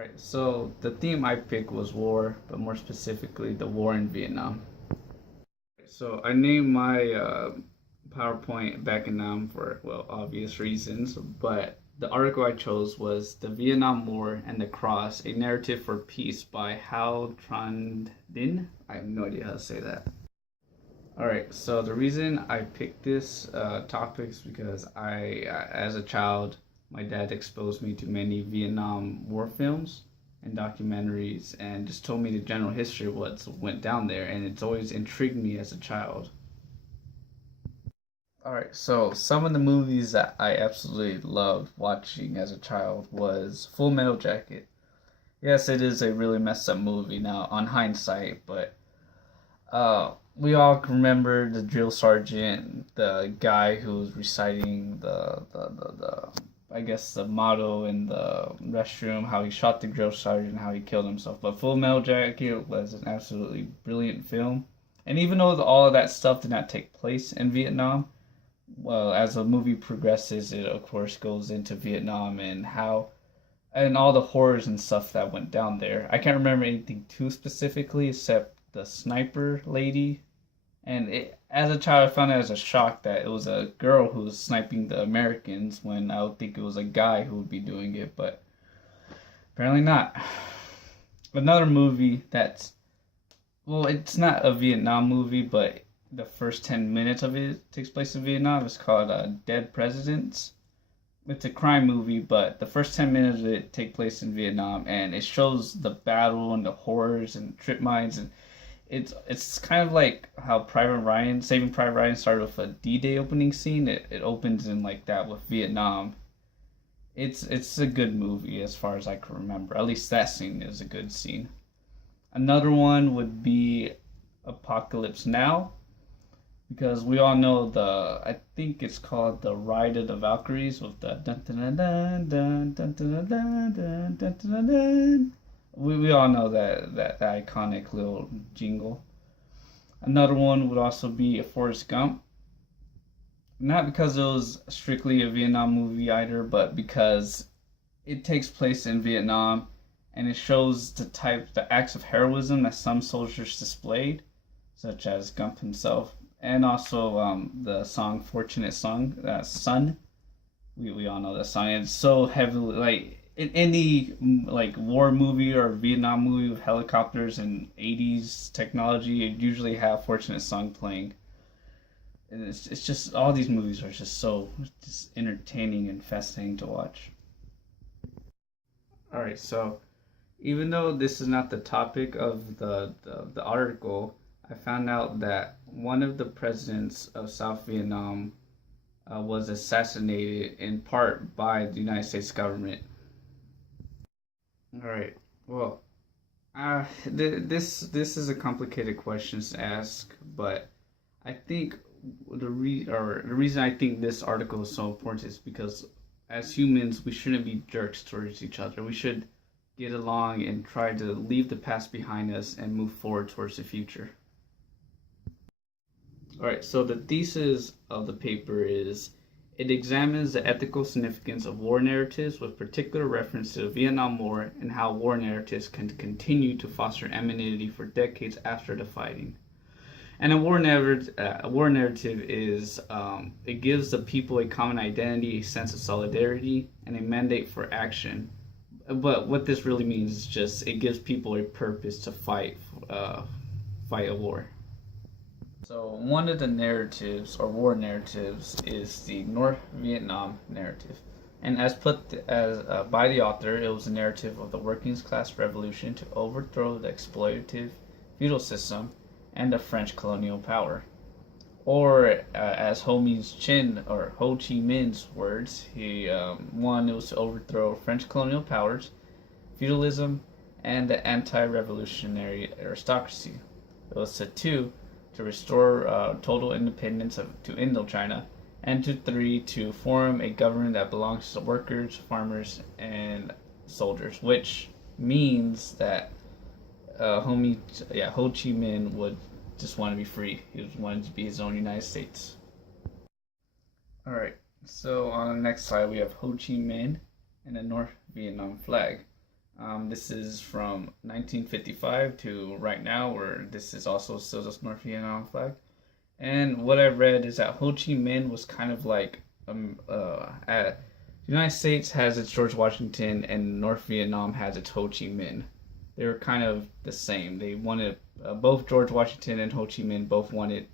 Alright, so the theme I picked was war, but more specifically the war in Vietnam. So I named my PowerPoint back in Nam for, well, obvious reasons, but the article I chose was The Vietnam War and the Cross, A Narrative for Peace by Hao Tran Din. I have no idea how to say that. Alright, so the reason I picked this topic is because as a child, my dad exposed me to many Vietnam War films and documentaries and just told me the general history of what went down there, and it's always intrigued me as a child. Alright, so some of the movies that I absolutely loved watching as a child was Full Metal Jacket. Yes, it is a really messed up movie now on hindsight, but we all can remember the drill sergeant, the guy who was reciting the I guess the motto in the restroom, how he shot the drill sergeant, how he killed himself. But Full Metal Jacket was an absolutely brilliant film. And even though all of that stuff did not take place in Vietnam, well, as the movie progresses, it of course goes into Vietnam and how and all the horrors and stuff that went down there. I can't remember anything too specifically except the sniper lady. And as a child, I found it as a shock that it was a girl who was sniping the Americans when I would think it was a guy who would be doing it, but apparently not. Another movie that's, well, it's not a Vietnam movie, but the first 10 minutes of it takes place in Vietnam. It's called Dead Presidents. It's a crime movie, but the first 10 minutes of it take place in Vietnam, and it shows the battle and the horrors and trip mines, and it's kind of like how Saving Private Ryan started with a D-Day opening scene. It opens in like that with Vietnam. It's a good movie as far as I can remember. At least that scene is a good scene. Another one would be Apocalypse Now, because we all know I think it's called the Ride of the Valkyries with the dun dun dun dun dun dun dun dun dun dun dun. We all know that iconic little jingle. Another one would also be a Forrest Gump. Not because it was strictly a Vietnam movie either, but because it takes place in Vietnam and it shows the acts of heroism that some soldiers displayed, such as Gump himself, and also the song "Fortunate Son." We all know that song. It's so heavily like in any like war movie or Vietnam movie with helicopters and 80s technology, you usually have Fortunate Son playing. And it's just all these movies are just so just entertaining and fascinating to watch. All right, so even though this is not the topic of the article, I found out that one of the presidents of South Vietnam was assassinated in part by the United States government. All right. Well, this is a complicated question to ask, but I think the reason I think this article is so important is because as humans we shouldn't be jerks towards each other. We should get along and try to leave the past behind us and move forward towards the future. All right. So the thesis of the paper is it examines the ethical significance of war narratives with particular reference to the Vietnam War and how war narratives can continue to foster anonymity for decades after the fighting. And a war narrative is it gives the people a common identity, a sense of solidarity, and a mandate for action. But what this really means is just it gives people a purpose to fight a war. So one of the narratives or war narratives is the North Vietnam narrative, and as put as by the author, it was a narrative of the working class revolution to overthrow the exploitative feudal system and the French colonial power. Or as Ho Chi Minh's words, one it was to overthrow French colonial powers, feudalism, and the anti-revolutionary aristocracy. It was to restore total independence to Indochina, and to form a government that belongs to workers, farmers, and soldiers, which means that Ho Chi Minh would just want to be free. He just wanted to be his own United States. All right. So on the next slide, we have Ho Chi Minh and the North Vietnam flag. This is from 1955 to right now, where this is also still just North Vietnam flag. And what I read is that Ho Chi Minh was kind of like at the United States has its George Washington and North Vietnam has its Ho Chi Minh. They were kind of the same. They wanted both George Washington and Ho Chi Minh both wanted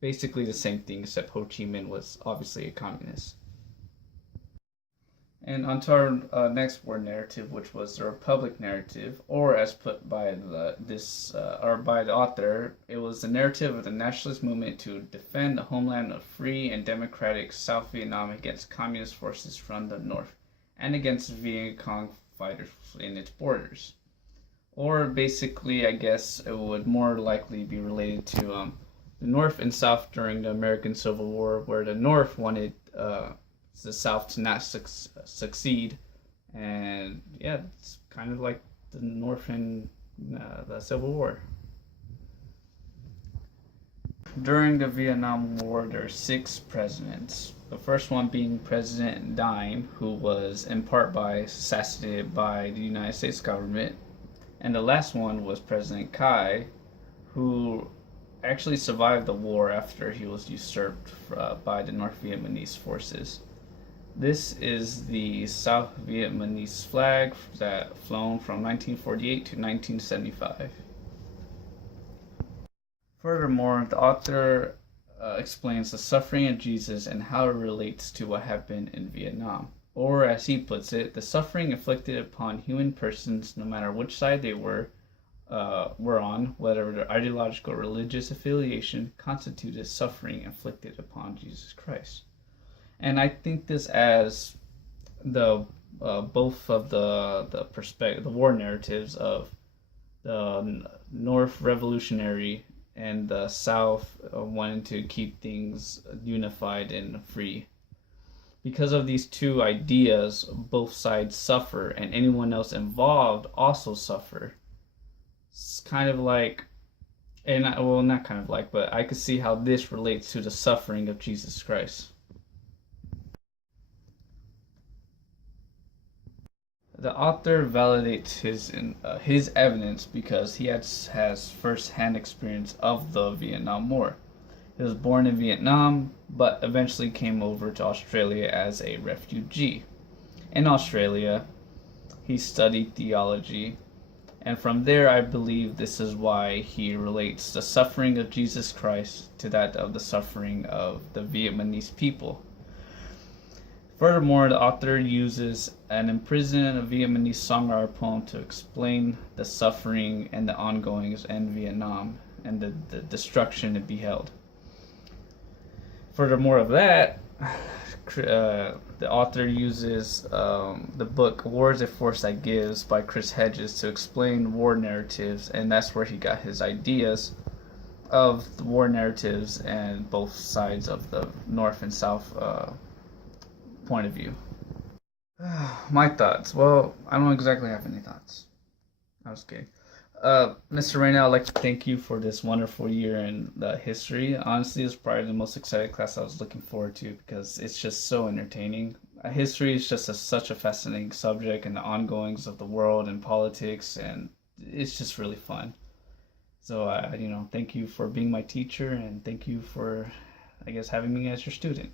basically the same thing, except Ho Chi Minh was obviously a communist. And onto our next war narrative, which was the Republic narrative, or as put by the author, it was the narrative of the nationalist movement to defend the homeland of free and democratic South Vietnam against communist forces from the north and against Viet Cong fighters in its borders. Or basically, I guess it would more likely be related to the North and South during the American Civil War, where the North wanted the South to not succeed, and yeah, it's kind of like the North and the Civil War. During the Vietnam War, there are 6 presidents. The first one being President Diem, who was in part assassinated by the United States government, and the last one was President Khai, who actually survived the war after he was usurped by the North Vietnamese forces. This is the South Vietnamese flag that flown from 1948 to 1975. Furthermore, the author explains the suffering of Jesus and how it relates to what happened in Vietnam. Or, as he puts it, the suffering inflicted upon human persons, no matter which side they were on, whether their ideological or religious affiliation, constituted suffering inflicted upon Jesus Christ. And I think this as the both of the war narratives of the North revolutionary and the South wanting to keep things unified and free. Because of these two ideas, both sides suffer, and anyone else involved also suffer. It's kind of like, well, not kind of like, but I could see how this relates to the suffering of Jesus Christ. The author validates his evidence because he has first-hand experience of the Vietnam War. He was born in Vietnam, but eventually came over to Australia as a refugee. In Australia, he studied theology, and from there I believe this is why he relates the suffering of Jesus Christ to that of the suffering of the Vietnamese people. Furthermore, the author uses an imprisoned Vietnamese songwriter poem to explain the suffering and the ongoings in Vietnam and the destruction it beheld. Furthermore of that, the author uses the book War is a Force That Gives by Chris Hedges to explain war narratives, and that's where he got his ideas of the war narratives and both sides of the North and South point of view. My thoughts. Well, I don't exactly have any thoughts. I was kidding. Mr. Reyna, I'd like to thank you for this wonderful year in history. Honestly, it's probably the most exciting class I was looking forward to because it's just so entertaining. History is just such a fascinating subject, and the ongoings of the world and politics, and it's just really fun. So, thank you for being my teacher, and thank you for, I guess, having me as your student.